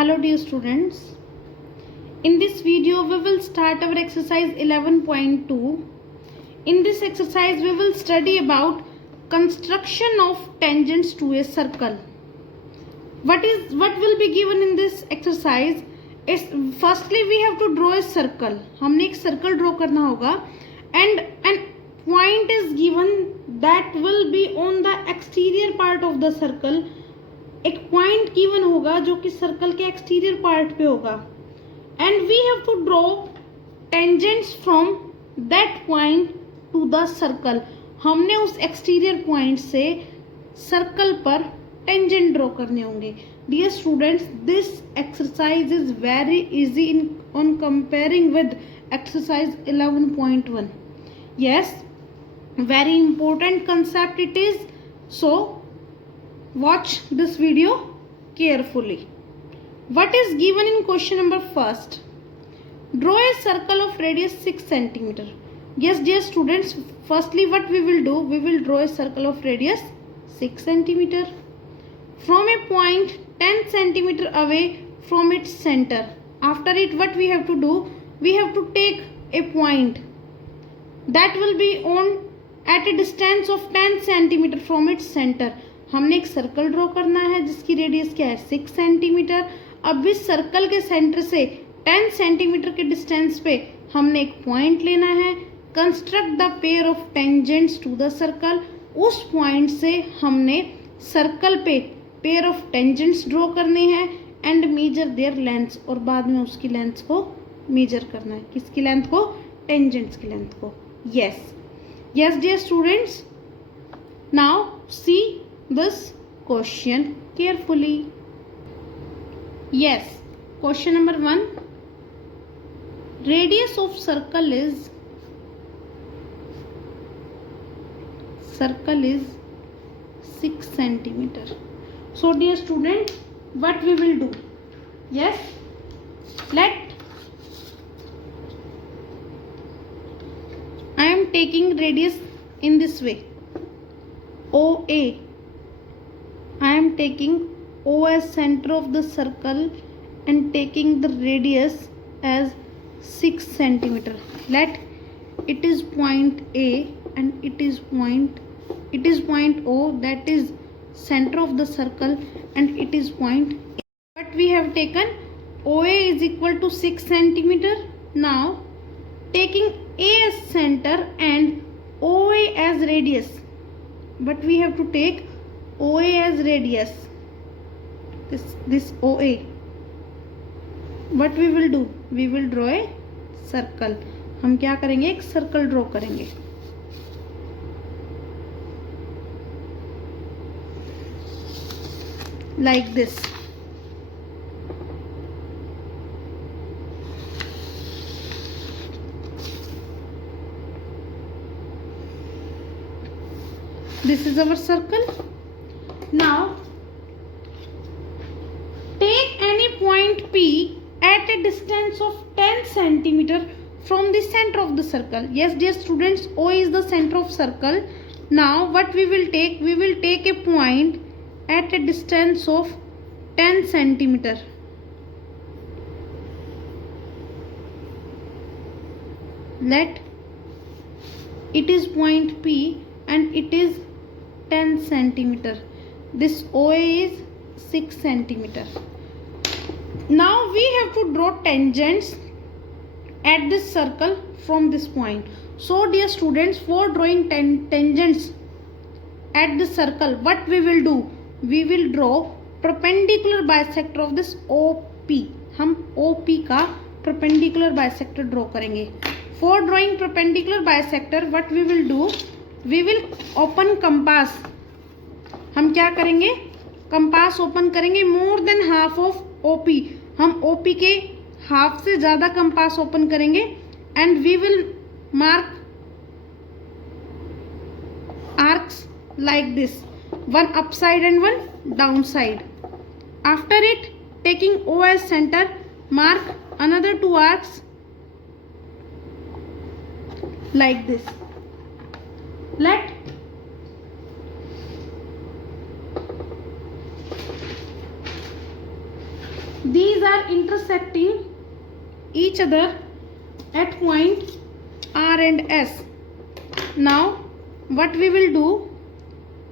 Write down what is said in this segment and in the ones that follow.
Hello dear students. In this video we will start our exercise 11.2. In this exercise we will study about construction of tangents to a circle. What will be given in this exercise is firstly we have to draw a circle. हमने एक circle draw करना होगा and an point is given that will be on the exterior part of the circle. एक point given होगा जो कि circle के exterior part पे होगा and we have to draw tangents from that point to the circle. हमने उस exterior point से सर्कल पर टेंजेंट ड्रॉ करने होंगे. Dear students, this exercise is very easy in on comparing with exercise 11.1. Yes, very important concept it is. So watch this video carefully. What is given in question number first? Draw a circle of radius 6 cm. Yes dear students, firstly what we will do, we will draw a circle of radius 6 cm from a point 10 cm away from its center. After it what we have to do, we have to take a point that will be on at a distance of 10 cm from its center. हमने एक circle draw करना है जिसकी radius क्या है 6 centimetre. अब इस circle के सेंटर से 10 सेंटीमीटर के डिस्टेंस पे हमने एक पॉइंट लेना है. Construct the pair of tangents to the circle. उस पॉइंट से हमने सर्कल पे पेयर ऑफ टेंजेंट्स ड्रॉ करने हैं एंड मेजर देयर लेंथ, और बाद में उसकी लेंथ को मेजर करना है. किसकी लेंथ को? टेंजेंट्स की लेंथ को. Yes dear students, now see this question carefully. Yes, question number 1. Radius of circle is 6 centimeter. So dear student, what we will do? Yes, I am taking radius in this way, OA. I am taking O as center of the circle and taking the radius as 6 centimeter. Let it is point A and it is point O, that is center of the circle, and it is point A. But we have taken OA is equal to 6 centimeter. Now taking A as center and OA as radius, but we have to take OA as radius, this OA. What we will do, we will draw a circle. हम क्या करेंगे? एक circle draw करेंगे. Like this. This is our circle. Now take any point P at a distance of 10 centimeter from the center of the circle. Yes dear students, O is the center of circle. Now what we will take, we will take a point at a distance of 10 centimeter. Let it is point P and it is 10 centimeter. This OA is 6 centimeter. Now we have to draw tangents at this circle from this point. So dear students, for drawing tangents at this circle, what we will do, we will draw perpendicular bisector of this OP. हम OP का perpendicular bisector draw करेंगे. For drawing perpendicular bisector, what we will do, we will open compass. हम क्या करेंगे? Compass open करेंगे. More than half of OP, हम OP के half से ज्यादा कंपास ओपन करेंगे and we will mark arcs like this, one up side and one down side. After it, taking O as center, mark another 2 arcs like this. Let These are intersecting each other at point R and S. Now what we will do,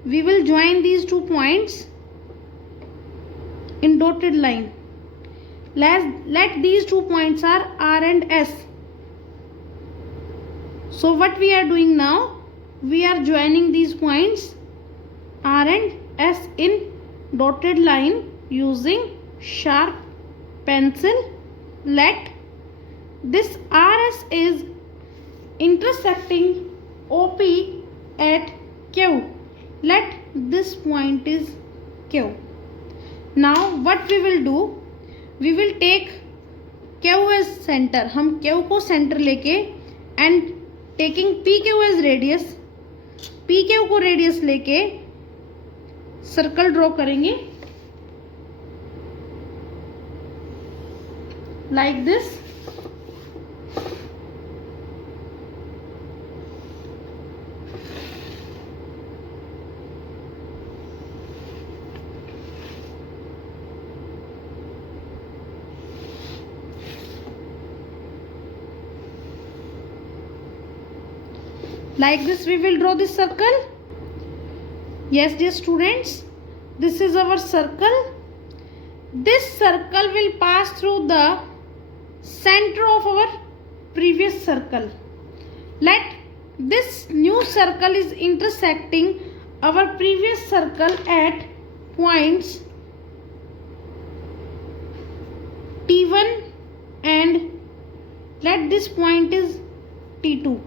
we will join these 2 points in dotted line. Let these 2 points are R and S. So what we are doing now, we are joining these points R and S in dotted line using sharp pencil. Let this RS is intersecting OP at Q. Let this point is Q. Now what we will do, we will take Q as center. हम Q को center लेके and taking PQ as radius, PQ को radius लेके circle draw करेंगे like this. Like this we will draw this circle. Yes dear students, this is our circle. This circle will pass through the center of our previous circle. Let this new circle is intersecting our previous circle at points T1 and let this point is T2.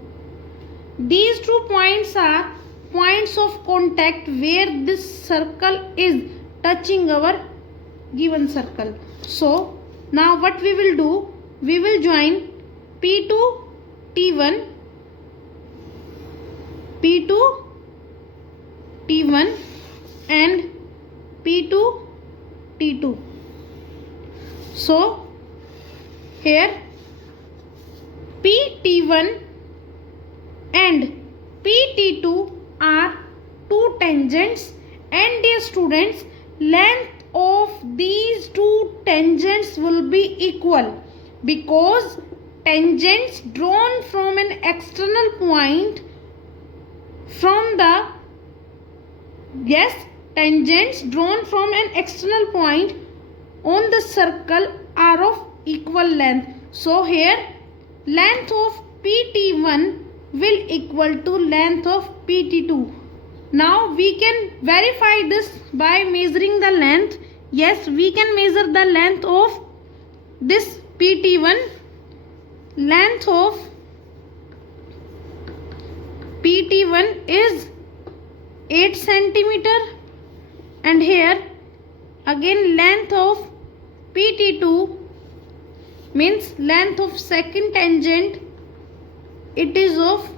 These 2 points are points of contact where this circle is touching our given circle. So now what we will do, we will join P2 T1, P2 T1 and P2 T2. So here PT1 and PT2 are 2 tangents, and dear students, length of these 2 tangents will be equal because tangents drawn from an external point tangents drawn from an external point on the circle are of equal length. So here length of PT1 will equal to length of PT2. Now we can verify this by measuring the length. Yes, we can measure the length of this PT1. Length of PT1 is 8 centimeter, and here again length of PT2 means length of second tangent, it is of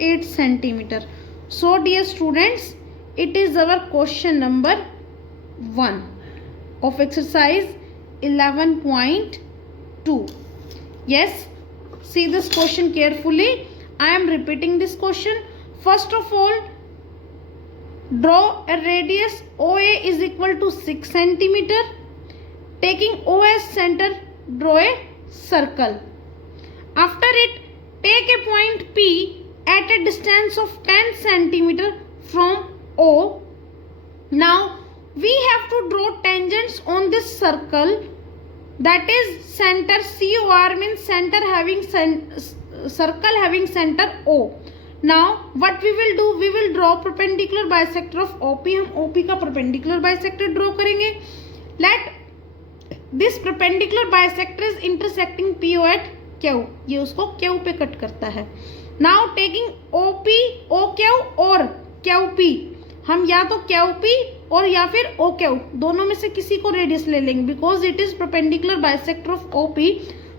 8 centimeter. So dear students, it is our question number 1 of exercise 11.2. Yes, see this question carefully. I am repeating this question. First of all, draw a radius OA is equal to 6 centimeter. Taking O as center, draw a circle. After it, take a point P at a distance of 10 centimeter from O. Now we have to draw tangents on this circle, that is center COR means center having circle having center O. Now what we will do, we will draw perpendicular bisector of OP. हम OP का perpendicular bisector draw करेंगे. Let this perpendicular bisector is intersecting PO at Q. ये उसको Q पे cut करता है. Now taking OP, OQ और QP, हम या तो QP और या फिर OQ दोनों में से किसी को रेडियस ले लेंगे because it is perpendicular bisector of OP.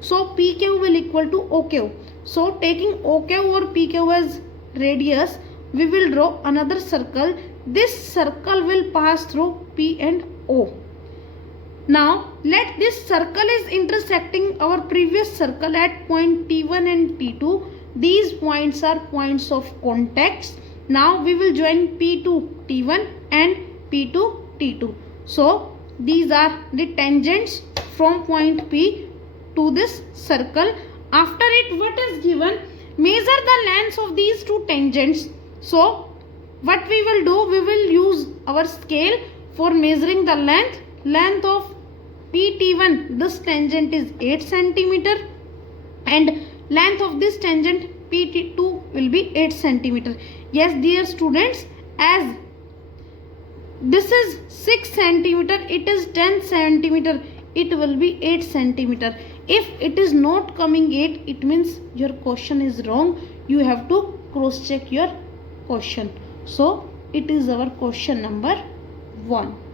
So PQ will equal to OQ. So taking OQ or PQ as radius, we will draw another circle. This circle will pass through P and O. Now let this circle is intersecting our previous circle at point T1 and T2. These points are points of contacts. Now we will join P2 T1 and P2 T2. So these are the tangents from point P to this circle. After it, what is given? Measure the lengths of these two tangents. So what we will do, we will use our scale for measuring the length of PT1. This tangent is 8 centimeter and length of this tangent PT2 will be 8 centimeter. Yes dear students, as this is 6 centimeter, it is 10 centimeter, it will be 8 centimeter. If it is not coming 8, it means your question is wrong. You have to cross check your question. So it is our question number 1.